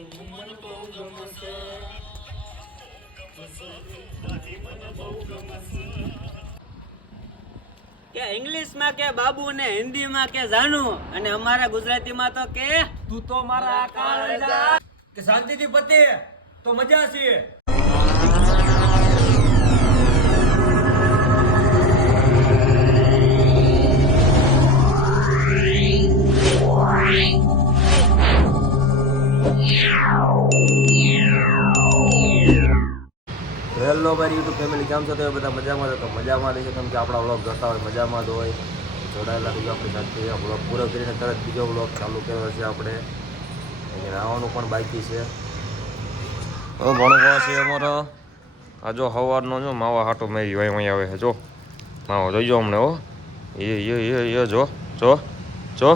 કે ઇંગ્લિશ માં કે બાબુ ને હિન્દી માં કે જાનુ અને અમારા ગુજરાતી માં તો કે તું તો મારા કાળજા કે શાંતિથી પતે તો મજા છે. હેલો મારી યુટ્યુબ ફેમિલી, કેમ છો? તો બધા મજામાં તો મજામાં રહેશે, કેમ કે આપણા વ્લોગ જોતા હોય મજામાં જ હોય. જોડાયેલા બીજો આપણી સાથે વ્લોગ પૂરો કરીને તરત બીજો વ્લોગ ચાલુ કર્યો છે આપણે. અહીંયા આવવાનું પણ બાકી છે. ભણવા છે અમારો. આ જો સવારનો જો માવા હાટો મેરી હોય અહીં આવે છે. જો માવો જોઈજો અમને. હો એ જો જો જો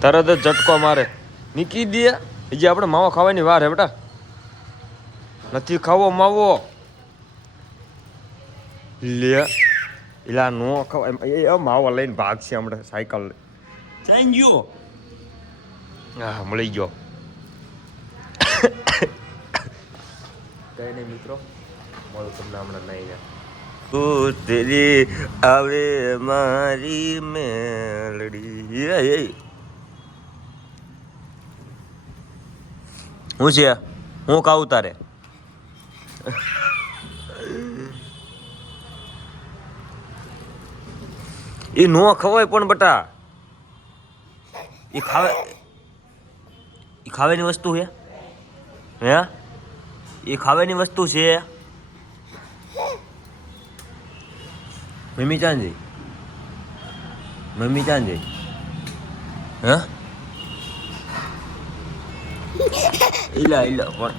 તરત જ ઝટકો મારે મૂકી દે. હજી આપણે માવો ખાવાની વાર હે બેટા. નથી ખાવો માવો લે એલા નો ખવાય. માવો લઈને ભાગશે હમણાં સાયકલ ચાઈ ગયો. હા મળી ગયો. કઈ નહીં મિત્રો, મળું તમને હમણાં નહીં જાય. તેરી આવે મારી મેલડી. હું છે હું ખાવું તારે? એ નો ખવાય પણ બટા. એ ખાવાની વસ્તુ છે હે? એ ખાવાની વસ્તુ છે. મમ્મી ચાંદ જઈ, મમ્મી ચાંદ જઈ હે? ઇલા પણ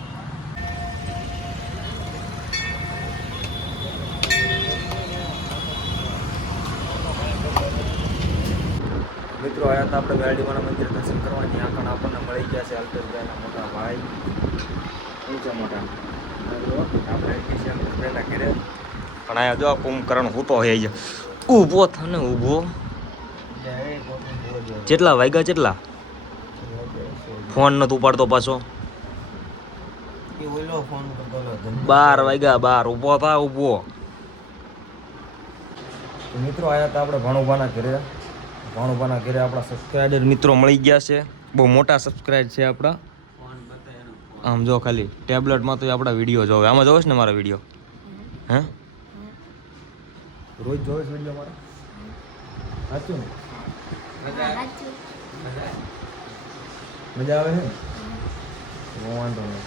મિત્રો આયા હતા આપણે ગાડીવાળા મંદિર દર્શન કરવા. ત્યાં પણ આપણને મળી ગયા છે અલ્પેશભાઈના મોટા ભાઈ. ઊંચા મોટા આપણે અલ્પેશભાઈના ઘરે. પણ આયા જો કુંભકરણ હૂતો હોય છે. ઊભો થાને ઊભો. કેટલા વાગ્યા? કેટલા? ફોન નથી ઉપાડતો પાછો. 12 વાગ્યા. 12 ઊભો થા ઊભો. મિત્રો આયા હતા આપણે ભાણુભાના ઘરે. ભાણુભાના ઘરે આપણા સબસ્ક્રાઈબર મિત્રો મળી ગયા છે. બહુ મોટા સબસ્ક્રાઈબ છે આપણા. આમ જો ખાલી ટેબ્લેટમાં તો આપણા વિડીયો જોવે. આમાં જોવે છે ને મારા વિડીયો? હે રોજ જોવે છે વિડીયો મારા? સાચું ને? મજા આવે છે ને? વાંધો નહીં.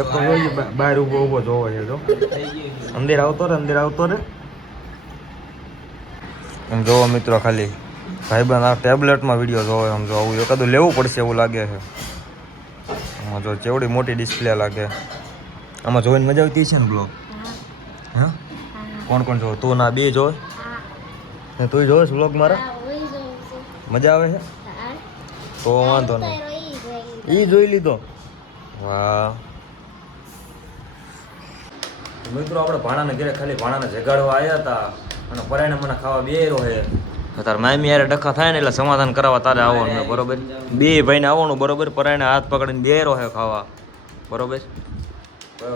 એક તો જોઈએ બહાર ઊભો ઊભો જોવો છે. જો અંદર આવતો રે, અંદર આવતો રે. આમ જોવો મિત્રો ખાલી ભાઈબંધ આ ટેબ્લેટમાં વિડીયો જોવે. આમ જો આવું એકાદું લેવું પડશે એવું લાગે છે. આમાં જો ચેવડી મોટી ડિસ્પ્લે લાગે. આમાં જોઈને મજા આવતી છે ને બ્લોગ? હા કોણ કોણ જોવે? તું ના બે જોવે ને? તું જોવે છે બ્લોગ મારા? મજા આવે છે તો વાંધો નહીં. એ જોઈ લીધો. વાહ મિત્રો, આપણે ભાણાના ઘરે ખાલી ભાણાને જગાડવા આવ્યા હતા અને પરાયને મને ખાવા બે રોહે. તાર મામી યારે ડખા થાય ને એટલે સમાધાન કરાવવા તારે આવવાનું બરોબર. બે ભાઈને આવવાનું બરોબર. પરાયને હાથ પકડીને બે રોહે ખાવા બરોબર.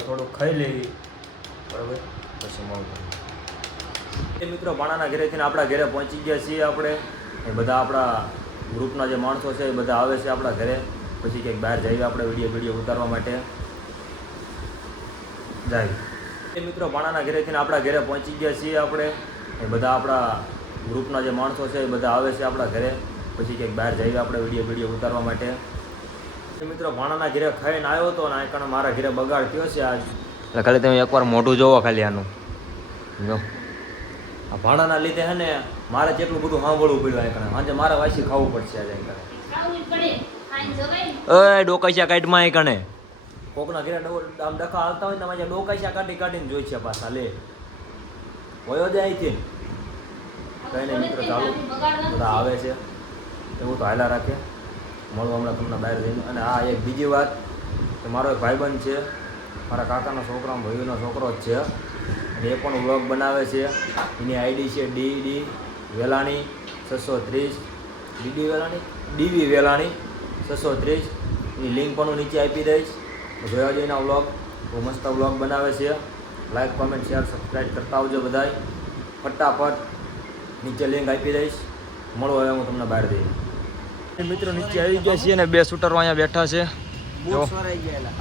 થોડુંક ખાઈ લેવી બરોબર પછી મળતું. એ મિત્રો ભાણાના ઘરેથી આપણા ઘરે પહોંચી ગયા છીએ આપણે. એ બધા આપણા ગ્રુપના જે માણસો છે એ બધા આવે છે આપણા ઘરે. પછી કંઈક બહાર જઈએ આપણે વિડીયો ઉતારવા માટે જાય. એ મિત્રો ભાણાના ઘરેથી આપણા ઘરે પહોંચી ગયા છીએ આપણે. એ બધા આપણા ગ્રુપના જે માણસો છે એ બધા આવે છે આપણા ઘરે. પછી કંઈક બહાર જઈએ આપણે વિડીયો ઉતારવા માટે. એ મિત્રો ભાણાના ઘરે ખાઈને આવ્યો હતો ને આ કારણ મારા ઘરે બગાડ થયો છે આજ. એટલે ખાલી તમે એકવાર મોઢું જોવો ખાલી આનું. જો આ ભાણાના લીધે હે ને મારે જેટલું બધું સાંભળવું પડ્યું આ કારણ. સાંજે મારે વાસી ખાવું પડશે આજે એ ડોકાશિયા કાઢમાં એ કણે કોકના ઘરે આમ ડખા આવતા હોય ને તમારે ડોકાશિયા કાઢીને જોઈ છે પાછા. લે વયો જાય અહીંથી કઈ નહીં મિત્રો ચાલુ બધા આવે છે એવું તો હાલા રાખે. મળું હમણાં તમને બહાર જઈને. અને આ એક બીજી વાત કે મારો એક ભાઈબંધ છે, મારા કાકાનો છોકરો ભાઈનો છોકરો જ છે. અને એ પણ વ્લોગ બનાવે છે. એની આઈડી છે ડી વેલાણી 630. ડીવી વેલાણી 630 એની લિંક પણ હું નીચે આપી દઈશ. જોયા જોઈને વ્લોગ બહુ મસ્ત વ્લોગ બનાવે છે. લાઈક કોમેન્ટ શેર સબસ્ક્રાઈબ કરતા આવજો બધાય. ફટાફટ નીચે લિંક આપી દઈશ. મળો હવે હું તમને બહાર દઈશ. મિત્રો નીચે આવી ગયા છીએ અને 2 શૂટરો અહીંયા બેઠા છે. જો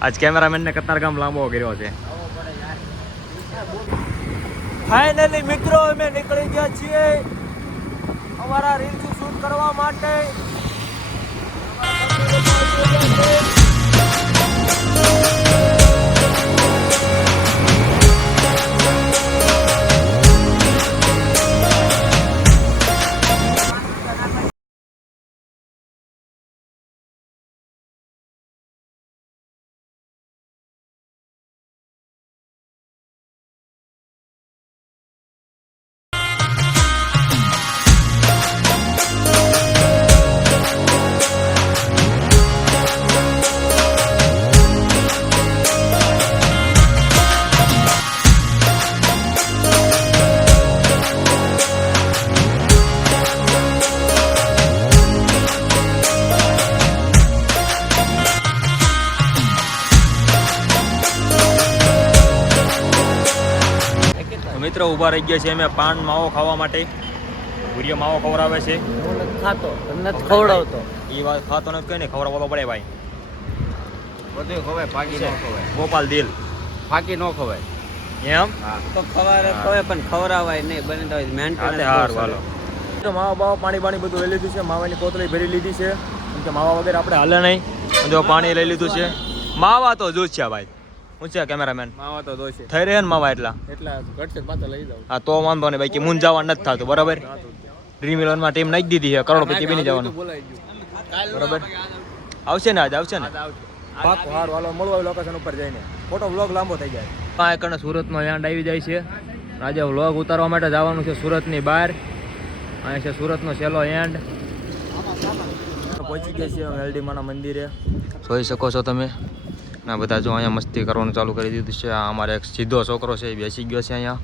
આજ કેમેરામેનને કતારગામ લાંબો કર્યો છે. ફાઇનલી મિત્રો અમે નીકળી ગયા છીએ અમારા રીલ્સ શૂટ કરવા માટે. મિત્રો ઊભા રહી ગયા છે અમે પાન માવો ખાવા માટે. ભૂરિયો માવો ખવડાવે છે. ખાતો તમને ખવડાવતો એ વાત ખાતો નથી કઈ ને ખવડાવવો પડે ભાઈ. બધું ખવાય, ફાકી ન ખવાય. ગોપાલ દિલ ફાકી ન ખવાય. એમ તો ખવાય પણ ખવડાવાય નહીં બને તો મેન્ટેનન્સ સારું હાલો. માવા બાવા પાણી બધું લઈ લીધું છે. માવાની કોથળી ભરી લીધી છે કેમ કે માવા વગેરે આપણે હાલે નહીં. જો પાણી લઈ લીધું છે. માવા તો જોશ છે ભાઈ. હું છે કેમેરામેન માવા તો દોશે થઈ રહ્યા ને માવા એટલા ઘટશે પાછા લઈ જાવ. હા તો વાંધો નહીં બાકી મૂન જવા નથી થતું બરાબર. ડ્રીમ ઇલેવનમાં ટીમ નાખી દીધી છે. કરોડપતિ બની જવાનું બોલાઈ ગયું બરાબર. આવશે ને આજ આવશે ને પાકું. હારું હાલો મળવા લોકેશન ઉપર જઈને ફોટો વ્લોગ લાંબો થઈ જાય. આ એકને સુરતનો યાંડ આવી જાય છે. આજે વ્લોગ ઉતારવા માટે જવાનું છે સુરતની બહાર. અહીંયા છે સુરતનો છેલ્લો એન્ડ. પહોંચી ગયા છીએ વેલડીમાના મંદિરે. જોઈ શકો છો તમે. ના બધા જો અહીંયા મસ્તી કરવાનું ચાલુ કરી દીધું છે. આ અમારે એક સીધો છોકરો છે એ બેસી ગયો છે અહીંયા.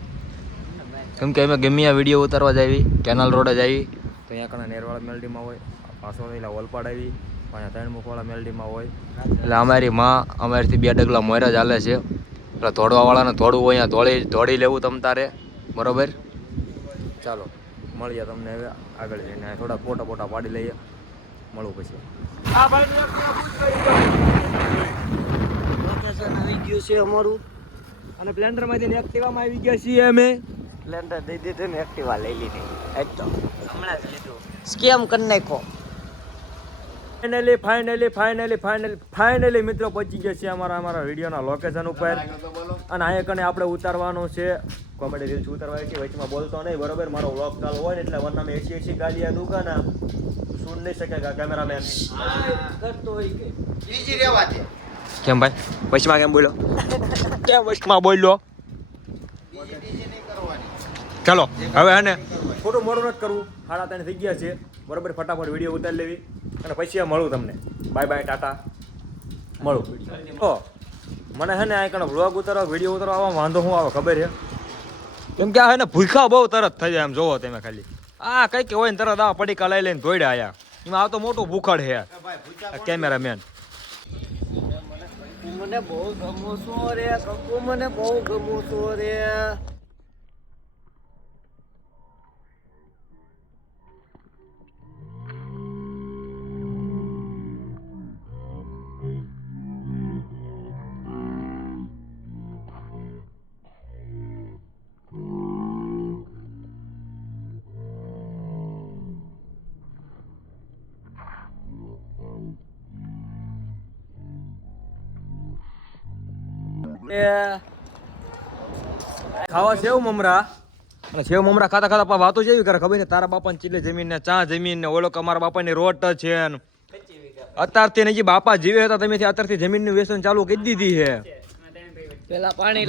કેમ કે અમે ગમે આ વિડીયો ઉતારવા જ આવી કેનાલ રોડ જ આવી તો અહીંયા કણા નેરવાળા મેલડીમાં હોય. પાછો એટલે ઓલપાડ આવી અહીંયા 3 મુખવાળા મેલડીમાં હોય. એટલે અમારી માં અમારીથી 2 ડગલા મોયરા જ હાલે છે. એટલે દોડવાવાળાને દોડવું હોય અહીંયા દોડી લેવું તમ તારે બરાબર. ચાલો મળીએ તમને હવે આગળ જઈને. થોડા ફોટા પાડી લઈએ. મળવું પછી. આવી ગયું છે અમારું અને પ્લેન્ડરમાંથી એક્ટિવામાં આવી ગયા છીએ અમે. સ્પ્લેન્ડર દઈ દીધું ને એક્ટિવા લઈ લીધી. તો હમણાં જ લીધું. સ્કેમ કરી નાખો. ફાઇનલી મિત્રો પહોંચી ગયા છીએ અમારા વિડીયોના લોકેશન ઉપર. અને અહીંયા કને આપણે ઉતારવાનું છે કોમેડી રીલ્સ ઉતારવા છે. વચમાં બોલતો નહીં બરોબર. મારો વ્લોગ ચાલુ હોય ને એટલે વરના 80 ગાડીયા દુકાના સુન નહીં શકે કેમેરામેન કરતો હોય કે બીજી રેવા દે. કેમ ભાઈ વચમાં કેમ બોલ્યો? કેમ વચમાં બોલ્યો? ચાલો હવે હે ને ખોટું મોડું નથી કરવું. 3:30 થઈ ગયા છે બરોબર. ફટાફટ વિડીયો ઉતારી લેવી અને પછી મળું તમને. બાય બાય ટાટા મળું. તો મને હે ને આ કણ વ્લોગ ઉતારવા વિડીયો ઉતારવા આવવા વાંધો શું આવે ખબર છે? કેમ કે આ હે ને ભૂખા બહુ તરત થઈ જાય. એમ જોવો તમે ખાલી આ કંઈક હોય ને તરત આ પડીકા લઈ લઈને દોડ્યા આયા. એમાં આ તો મોટું ભૂખડ છે કેમેરામેન. મને બહુ ગમો છો રે કકુ, મને બહુ ગમો છો રે. ખાવા સેવ મમરા અને સેવ મમરા ખાતા ખાતા વાતો જેવી કરે ખબર છે? તારા બાપાની ચીલે જમીન ને ચા જમીન ને ઓલો અમારા બાપાની રોટ છે ને અત્યારથી નહીં બાપા જીવે હતા તમે અત્યારથી જમીનનું વ્યસન ચાલુ કરી દીધી છે. પેલા પાણી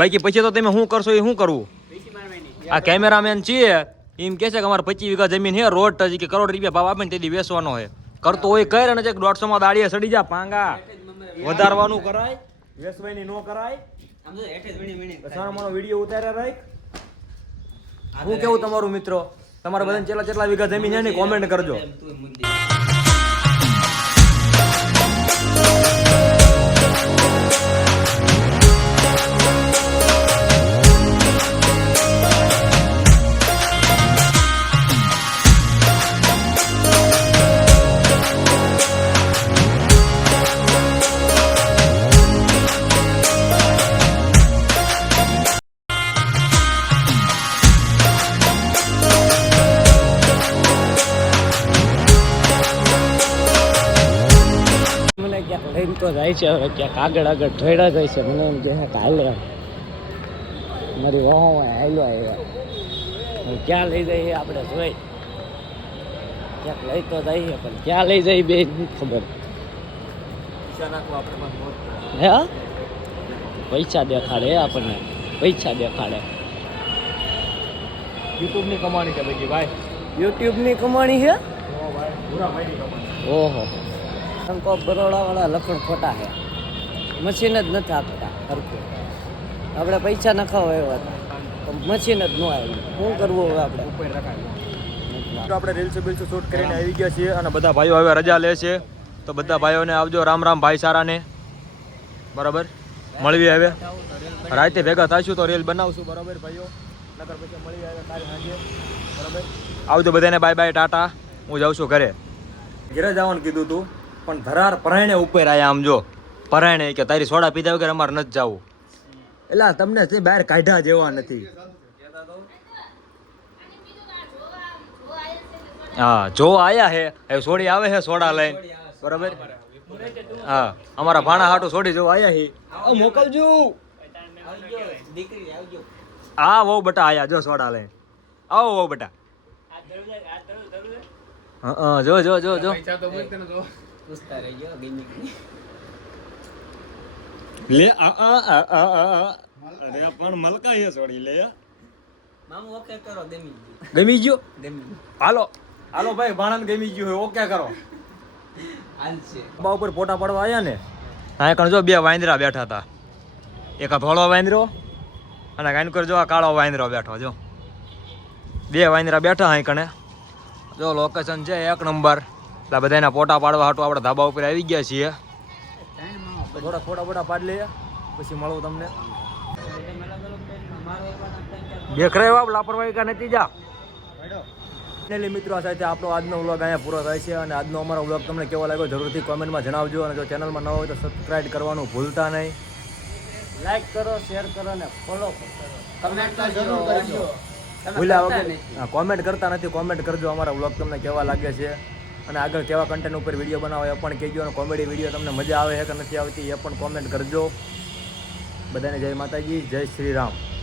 બાકી પછી તો તમે શું કરશો એ શું કરવું? આ કેમેરામેન છીએ એમ કે છે કે અમારે 25 વીઘા જમીન છે રોડ ટચ કે કરોડ રૂપિયા ભાવ આપે ને તેથી વેચવાનો છે. કરતો હોય કરે ને 150 માં દાડીએ સડી જા પાંગા વધારવાનું કરાય વેચવાની નો કરાય. મારો વિડીયો ઉતાર્યા રાખ. હું કેવું તમારું મિત્રો? તમારા બધાને કેટલા વીઘા જમીન છે ને કોમેન્ટ કરજો. લઈને તો જાય છે હવે ક્યાંક આગળ આગળ ઠેડા જાય છે મને એમ કે હાલે મારી વાહ હાલો આવ્યા ક્યાં લઈ જઈએ આપણે જોઈ ક્યાંક લઈ તો જઈએ પણ ક્યાં લઈ જઈએ બે નથી ખબર હે પૈસા દેખાડે આપણને પૈસા દેખાડે યુટ્યુબની કમાણી છે બધી ભાઈ યુટ્યુબની કમાણી છે પૂરા ભાઈની કમાણી. ઓહો શંકો બરોડાવાળા લખણ ખોટા છે મશીન જ નથી આપતા સરખું આપણે પૈસા નખાવા એવા હતા મશીન જ ન આવ્યું શું કરવું હવે આપણે તો આપણે રીલ્સ બીલ્સ શૂટ કરીને આવી ગયા છીએ અને બધા ભાઈઓ હવે રજા લે છે તો બધા ભાઈઓને આવજો રામ રામ ભાઈ સારાને બરાબર મળવી હવે રાતે ભેગા થઈશું તો રીલ બનાવશું બરાબર ભાઈઓ નકર પછી મળી આવે કાલે સાંજે બરાબર આવજો બધાને બાય બાય ટાટા હું જાઉં છું ઘરે ઘરે જવાનું કીધું તું પણ ધરાર પરાયણે ઉપર આયા આમ જો પરાયણે કે તારી સોડા પીધા વગર અમારે નથી જવું એટલે તમને તે બહાર કાઢ્યા જેવા નથી હા જો આયા હે હવે સોડી આવે છે સોડા લઈને બરાબર હા અમારા ભાણા હાટું સોડી જો આયા હી મોકલજો હા વહુ બટા આયા જો સોડા લઈને આવો વહુ બટા હા જો જો જો જો લે અરે પણ મલકા હે સોડી લે ગમી ગયો હાલો હાલો ભાઈ ભાણાને ગમી ગયું હોય ઓકે કરો બા ઉપર ફોટા પાડવા આવ્યા ને હા કણ જો બે વાંદરા બેઠા હતા એક આ ધોળો વાંદરો અને કાંઈ જો આ કાળો વાંદરો બેઠો જો બે વાંદરા બેઠા હા કણે જો લોકેશન છે એક નંબર એટલે બધાના ફોટા પાડવા હાટું આપણે ધાબા ઉપર આવી ગયા છીએ થોડા ફોટા ફોટા પાડી લઈએ પછી મળું તમને દેખ રહ્યો આપ લાપરવાહી કા નતીજા ફાઇનલી મિત્રો સાથે આપણો આજનો વ્લોગ અહીંયા પૂરો થાય છે અને આજનો અમારો વ્લોગ તમને કેવો લાગ્યો જરૂરથી કોમેન્ટમાં જણાવજો અને જો ચેનલમાં ન હોય તો સબસ્ક્રાઇબ કરવાનું ભૂલતા નહીં લાઈક કરો શેર કરો અને ફોલો કરો કમેન્ટ તો જરૂર કરજો ભૂલ્યા વગર કોમેન્ટ કરતા નથી કોમેન્ટ કરજો અમારા વ્લોગ તમને કેવા લાગે છે અને આગળ કેવા કન્ટેન્ટ ઉપર વિડીયો બનાવો એ પણ કહેજો અને કોમેડી વિડીયો તમને મજા આવે છે કે નથી આવતી એ પણ કોમેન્ટ કરજો બધાને જય માતાજી જય શ્રી રામ.